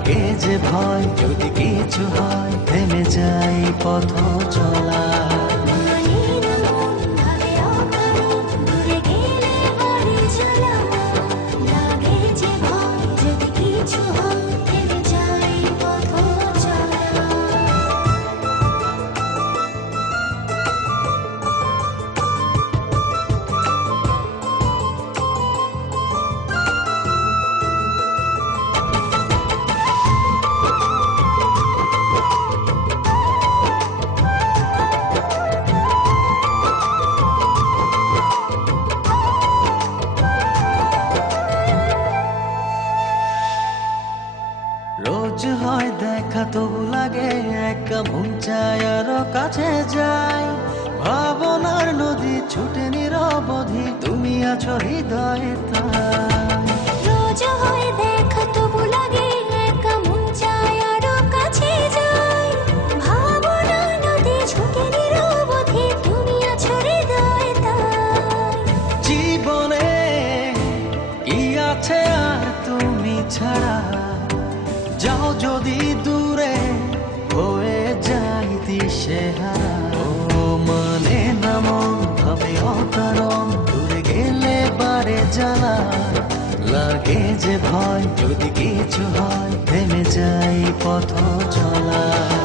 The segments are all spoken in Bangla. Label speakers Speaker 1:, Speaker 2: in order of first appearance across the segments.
Speaker 1: লাগে যে ভয় যদি কিছু হয় থেমে যাই পথ চলা। রোজ হয় দেখা তবু লাগে একা মন চায় আরও কাছে যাই। ভাবনার নদী ছুটে নিরবধি তুমি আছো হৃদয়ে তাই।
Speaker 2: রোজ হয় দেখা তবু লাগে একা মন চায় আরও কাছে যাই। ভাবনা নদী ছুটে নিরবধি তুমি আছো হৃদয়ে
Speaker 1: জীবনে কি আছে আর তুমি ছাড়া? জ্বালা। লাগে যে ভয় যদি কিছু হয় থেমে যায় পথ চলা।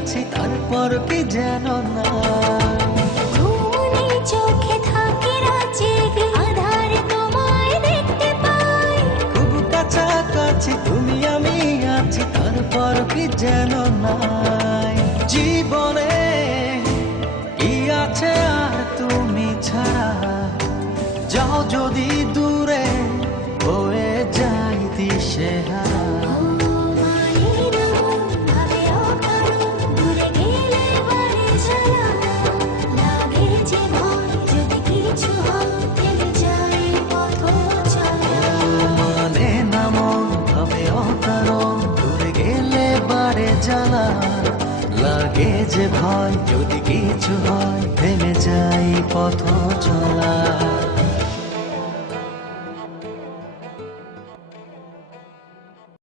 Speaker 1: আছি তারপর কি যেন না। তুমি আমি আছি তারপর কি যেন নাই
Speaker 2: জ্বালা লাগে যে ভয় যদি কিছু হয় থেমে যাই পথ।